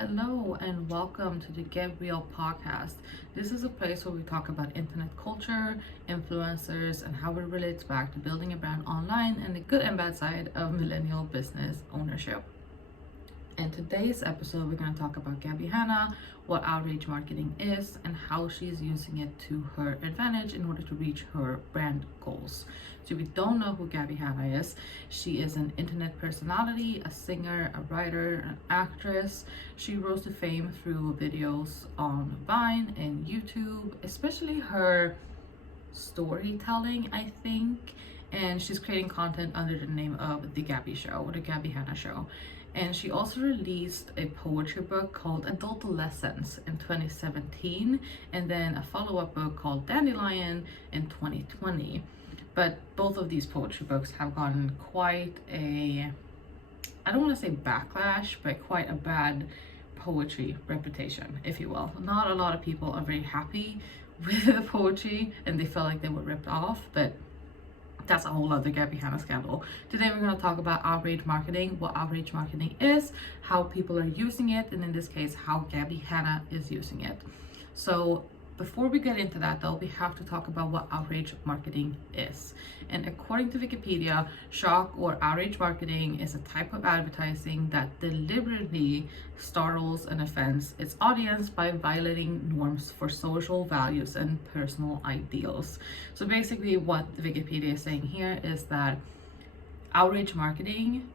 Hello and welcome to the Get Real podcast. This is a place where we talk about internet culture, influencers, and how it relates back to building a brand online and the good and bad side of millennial business ownership. In today's episode, we're going to talk about Gabbie Hanna, what outreach marketing is, and how she's using it to her advantage in order to reach her brand goals. So if you don't know who Gabbie Hanna is, she is an internet personality, a singer, a writer, an actress. She rose to fame through videos on Vine and YouTube, especially her storytelling, I think. And she's creating content under the name of The Gabbie Show, or The Gabbie Hanna Show. And she also released a poetry book called Adolescence in 2017, and then a follow-up book called Dandelion in 2020. But both of these poetry books have gotten quite a, I don't want to say backlash, but quite a bad poetry reputation, if you will. Not a lot of people are very happy with the poetry and they felt like they were ripped off, but that's a whole other Gabbie Hanna scandal. Today we're going to talk about outreach marketing, what outreach marketing is, how people are using it, and in this case, how Gabbie Hanna is using it. So before we get into that though, we have to talk about what outreach marketing is. And according to Wikipedia, shock or outreach marketing is a type of advertising that deliberately startles and offends its audience by violating norms for social values and personal ideals. So basically what Wikipedia is saying here is that outreach marketing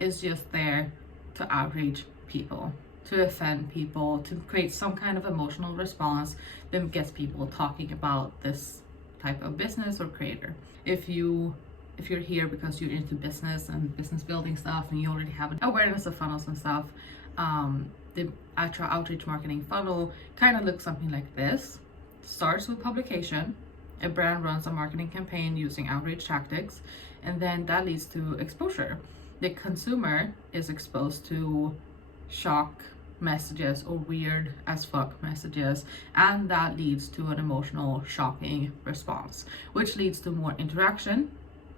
is just there to outreach people, to offend people, to create some kind of emotional response that gets people talking about this type of business or creator. If you're here because you're into business and business building stuff and you already have an awareness of funnels and stuff, the actual outreach marketing funnel kind of looks something like this. Starts with publication. A brand runs a marketing campaign using outreach tactics, and then that leads to exposure. The consumer is exposed to shock messages or weird as fuck messages, and that leads to an emotional shocking response, which leads to more interaction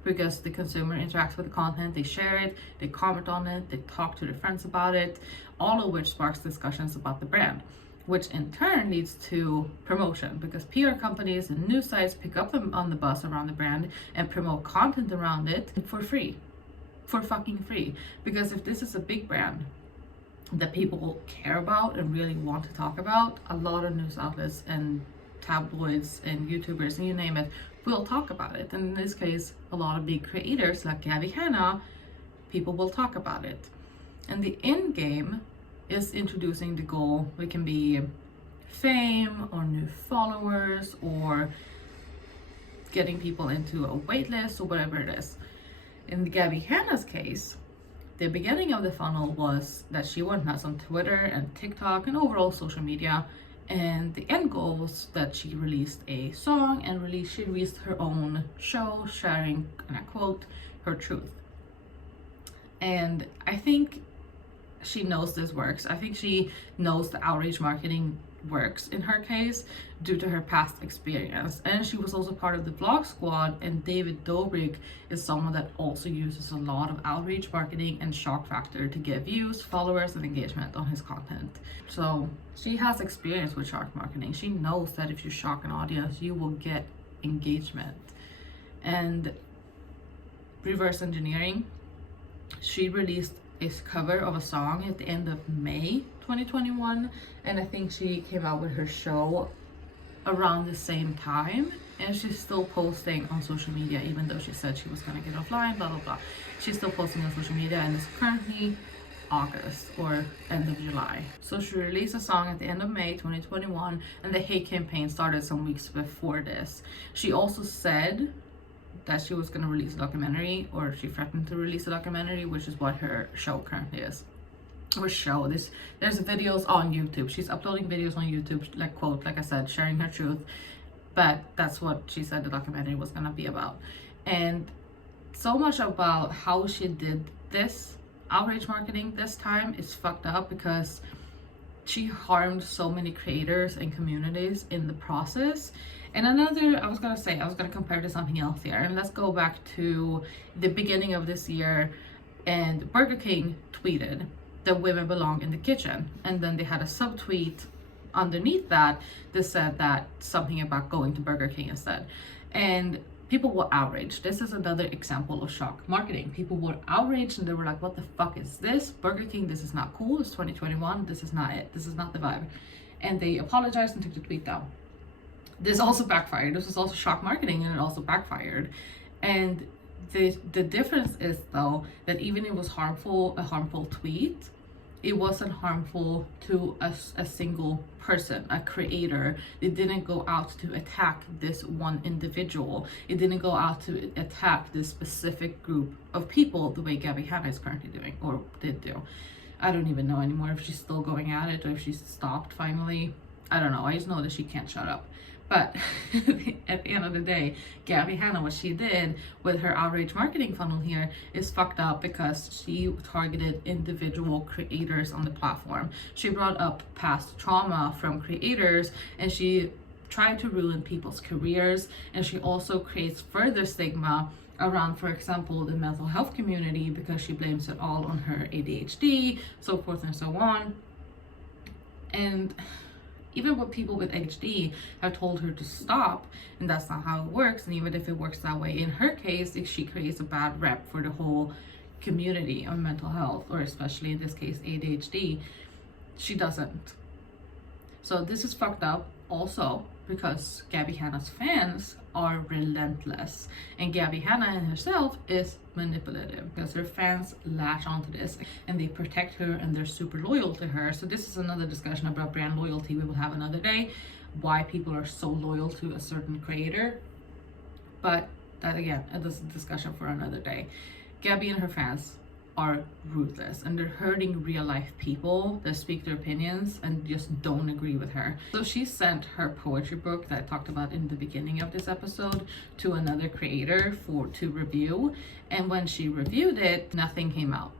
because the consumer interacts with the content, they share it, they comment on it, they talk to their friends about it, all of which sparks discussions about the brand, which in turn leads to promotion because PR companies and news sites pick up them on the bus around the brand and promote content around it for free, for fucking free. Because if this is a big brand that people care about and really want to talk about, a lot of news outlets and tabloids and YouTubers and you name it will talk about it. And in this case, a lot of big creators like Gabbie Hanna, people will talk about it. And the end game is introducing the goal. It can be fame or new followers or getting people into a wait list or whatever it is. In Gabbie Hanna's case, the beginning of the funnel was that she went nuts on Twitter and TikTok and overall social media, and the end goal was that she released a song and she released her own show sharing, and I quote, her truth. And I think she knows this works. I think she knows the outreach marketing works in her case due to her past experience, and she was also part of the Vlog Squad, and David Dobrik is someone that also uses a lot of outreach marketing and shock factor to get views, followers, and engagement on his content. So she has experience with shock marketing. She knows that if you shock an audience you will get engagement. And reverse engineering, she released a cover of a song at the end of May 2021, and I think she came out with her show around the same time, and she's still posting on social media even though she said she was gonna get offline, blah blah blah. She's still posting on social media, and it's currently August or end of July. So she released a song at the end of May 2021, and the hate campaign started some weeks before this. She also said that she was going to release a documentary, or she threatened to release a documentary, which is what her show currently is. Or show this, there's videos on YouTube. She's uploading videos on YouTube, like quote, like I said, sharing her truth. But that's what she said the documentary was going to be about. And so much about how she did this outreach marketing this time is fucked up because she harmed so many creators and communities in the process. And another, I was gonna compare to something else here, and let's go back to the beginning of this year, and Burger King tweeted that women belong in the kitchen. And then they had a subtweet underneath that said that something about going to Burger King instead. And people were outraged. This is another example of shock marketing. People were outraged and they were like, what the fuck is this? Burger King, this is not cool. It's 2021. This is not it. This is not the vibe. And they apologized and took the tweet down. This also backfired. This was also shock marketing, and it also backfired. And the difference is, though, that even if it was a harmful tweet, it wasn't harmful to a single person, a creator. It didn't go out to attack this one individual. It didn't go out to attack this specific group of people the way Gabbie Hanna is currently doing, or did do. I don't even know anymore if she's still going at it or if she's stopped finally. I don't know. I just know that she can't shut up. But at the end of the day, Gabbie Hanna, what she did with her outrage marketing funnel here is fucked up, because she targeted individual creators on the platform. She brought up past trauma from creators, and she tried to ruin people's careers. And she also creates further stigma around, for example, the mental health community, because she blames it all on her ADHD, so forth and so on. And even what people with ADHD have told her to stop, and that's not how it works. And even if it works that way in her case, if she creates a bad rep for the whole community of mental health, or especially in this case ADHD, she doesn't. So this is fucked up also, because Gabbie Hanna's fans are relentless, and Gabbie Hanna in herself is manipulative, because her fans latch onto this and they protect her and they're super loyal to her. So this is another discussion about brand loyalty we will have another day, why people are so loyal to a certain creator. But that, again, it is a discussion for another day. Gabbie and her fans are ruthless, and they're hurting real life people that speak their opinions and just don't agree with her. So she sent her poetry book that I talked about in the beginning of this episode to another creator to review, and when she reviewed it, nothing came out.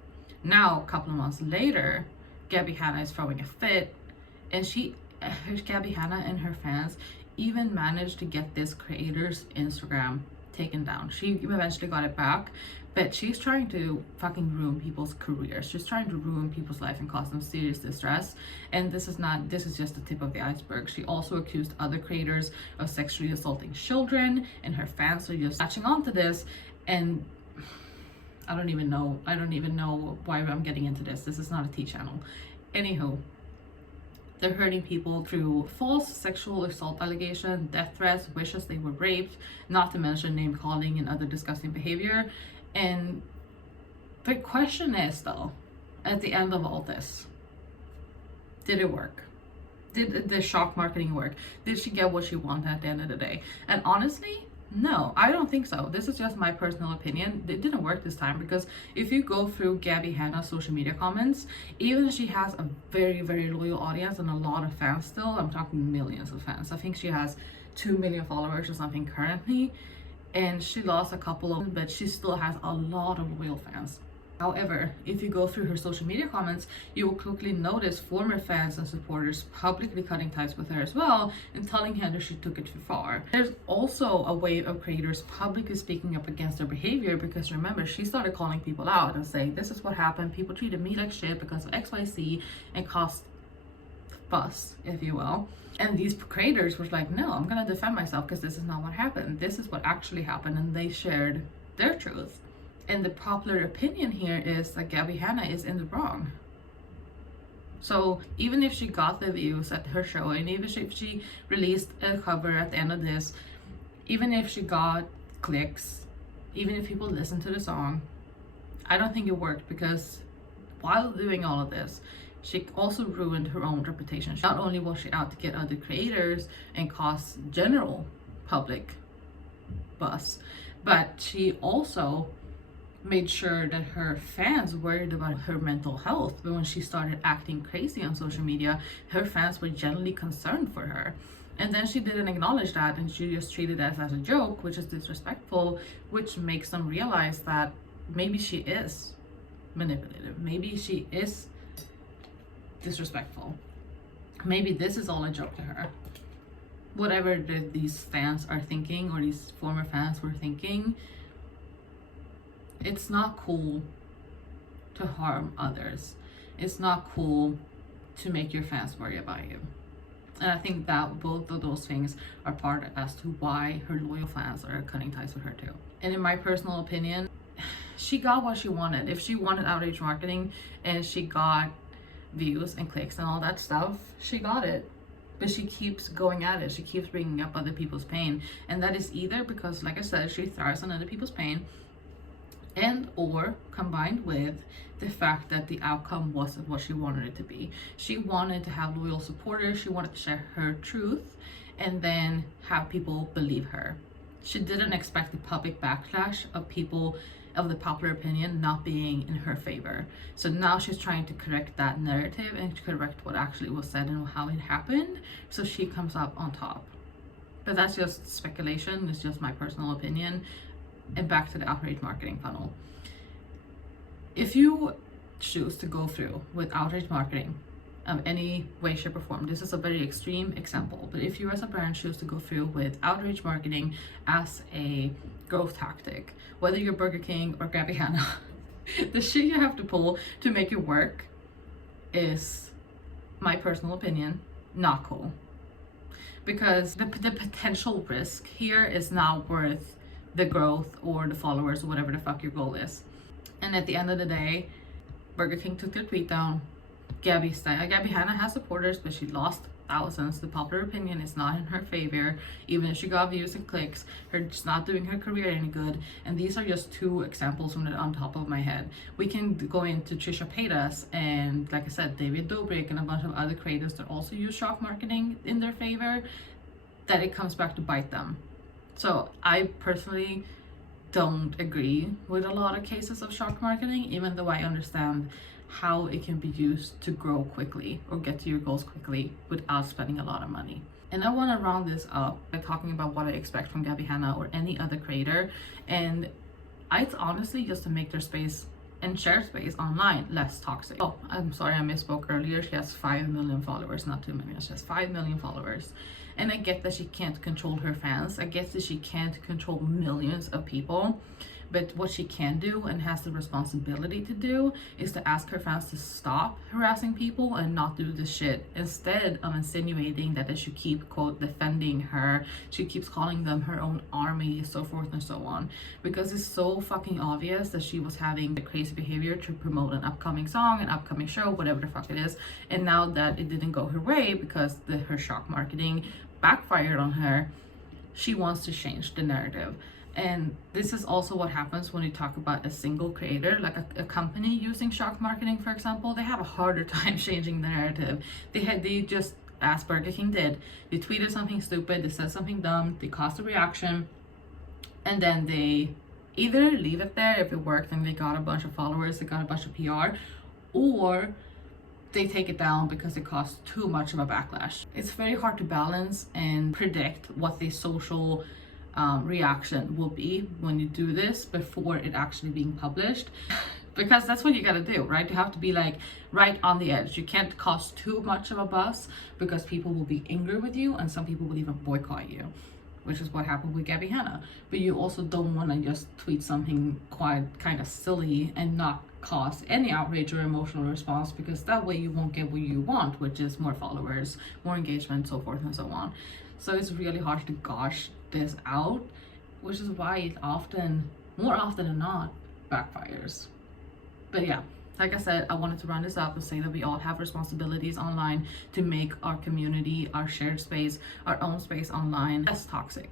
Now, a couple of months later, Gabbie Hanna is throwing a fit, and Gabbie Hanna and her fans even managed to get this creator's Instagram taken down. She eventually got it back, but she's trying to fucking ruin people's careers. She's trying to ruin people's life and cause them serious distress. And this is just the tip of the iceberg. She also accused other creators of sexually assaulting children, and her fans are just latching onto this. And I don't even know why I'm getting into this. This is not a tea channel. Anywho, they're hurting people through false sexual assault allegation, death threats, wishes they were raped, not to mention name calling and other disgusting behavior. And the question is, though, at the end of all this, did it work? Did the shock marketing work? Did she get what she wanted at the end of the day? And honestly, no, I don't think so. This is just my personal opinion. It didn't work this time, because if you go through Gabbie Hanna's social media comments, even if she has a very, very loyal audience and a lot of fans still, I'm talking millions of fans. I think she has 2 million followers or something currently, and she lost a couple of them, but she still has a lot of loyal fans. However, if you go through her social media comments, you will quickly notice former fans and supporters publicly cutting ties with her as well, and telling her that she took it too far. There's also a wave of creators publicly speaking up against her behavior, because remember, she started calling people out and saying, this is what happened, people treated me like shit because of XYZ, and caused fuss, if you will. And these creators were like, no, I'm gonna defend myself, because this is not what happened. This is what actually happened, and they shared their truth. And the popular opinion here is that Gabbie Hanna is in the wrong. So even if she got the views at her show, and even if she released a cover at the end of this, even if she got clicks, even if people listened to the song, I don't think it worked, because while doing all of this, she also ruined her own reputation. Not only was she out to get other creators and cause general public buzz, but she also made sure that her fans worried about her mental health. But when she started acting crazy on social media, her fans were genuinely concerned for her. And then she didn't acknowledge that, and she just treated it as a joke, which is disrespectful, which makes them realize that maybe she is manipulative. Maybe she is disrespectful. Maybe this is all a joke to her. Whatever these fans are thinking, or these former fans were thinking, it's not cool to harm others. it's not cool to make your fans worry about you. And I think that both of those things are part as to why her loyal fans are cutting ties with her too. And in my personal opinion, she got what she wanted. If she wanted outrage marketing and she got views and clicks and all that stuff, she got it. But she keeps going at it. She keeps bringing up other people's pain. And that is either because, like I said, she thrives on other people's pain, and or combined with the fact that the outcome wasn't what she wanted it to be. She wanted to have loyal supporters. She wanted to share her truth and then have people believe her. She didn't expect the public backlash of people, of the popular opinion not being in her favor. So now she's trying to correct that narrative and to correct what actually was said and how it happened, so she comes up on top. But that's just speculation. It's just my personal opinion. And back to the outrage marketing funnel. If you choose to go through with outrage marketing of any way, shape, or form, this is a very extreme example, but if you as a brand choose to go through with outrage marketing as a growth tactic, whether you're Burger King or Gabbie Hanna, the shit you have to pull to make it work is, my personal opinion, not cool. Because the potential risk here is not worth the growth or the followers or whatever the fuck your goal is. And at the end of the day, Burger King took their tweet down. Gabbie Hanna has supporters, but she lost thousands. The popular opinion is not in her favor. Even if she got views and clicks, it's not doing her career any good. And these are just two examples from on top of my head. We can go into Trisha Paytas and, like I said, David Dobrik and a bunch of other creators that also use shock marketing in their favor, that it comes back to bite them. So I personally don't agree with a lot of cases of shock marketing, even though I understand how it can be used to grow quickly or get to your goals quickly without spending a lot of money. And I want to round this up by talking about what I expect from Gabbie Hanna or any other creator. And it's honestly just to make their space and share space online less toxic. Oh, I'm sorry, I misspoke earlier. She has 5 million followers, not 2 million. She has 5 million followers. And I get that she can't control her fans. I get that she can't control millions of people. But what she can do and has the responsibility to do is to ask her fans to stop harassing people and not do this shit, instead of insinuating that they should keep, quote, defending her. She keeps calling them her own army, so forth and so on, because it's so fucking obvious that she was having the crazy behavior to promote an upcoming song, an upcoming show, whatever the fuck it is. And now that it didn't go her way because her shock marketing backfired on her, she wants to change the narrative. And this is also what happens when you talk about a single creator, like a company using shock marketing, for example. They have a harder time changing the narrative. They just, as Burger King did, they tweeted something stupid, they said something dumb, they caused a reaction, and then they either leave it there if it worked and they got a bunch of followers, they got a bunch of PR, or they take it down because it caused too much of a backlash. It's very hard to balance and predict what the social reaction will be when you do this before it actually being published, because that's what you gotta do, right? You have to be like right on the edge. You can't cause too much of a buzz because people will be angry with you and some people will even boycott you, which is what happened with Gabbie Hanna. But you also don't want to just tweet something quite kind of silly and not cause any outrage or emotional response, because that way you won't get what you want, which is more followers, more engagement, so forth and so on. So it's really hard to gauge this out, which is why it more often than not, backfires. But yeah, like I said, I wanted to round this up and say that we all have responsibilities online to make our community, our shared space, our own space online less toxic,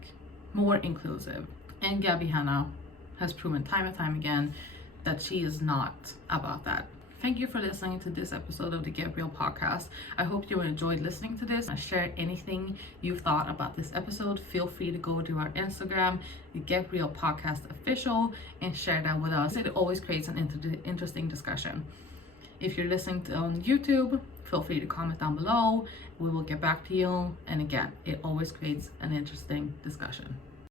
more inclusive. And Gabbie Hanna has proven time and time again that she is not about that. Thank you for listening to this episode of the Gabrielle podcast. I hope you enjoyed listening to this. Share anything you thought about this episode. Feel free to go to our Instagram, the Gabrielle Podcast Official, and share that with us. It always creates an interesting discussion. If you're listening on YouTube, feel free to comment down below. We will get back to you. And again, it always creates an interesting discussion.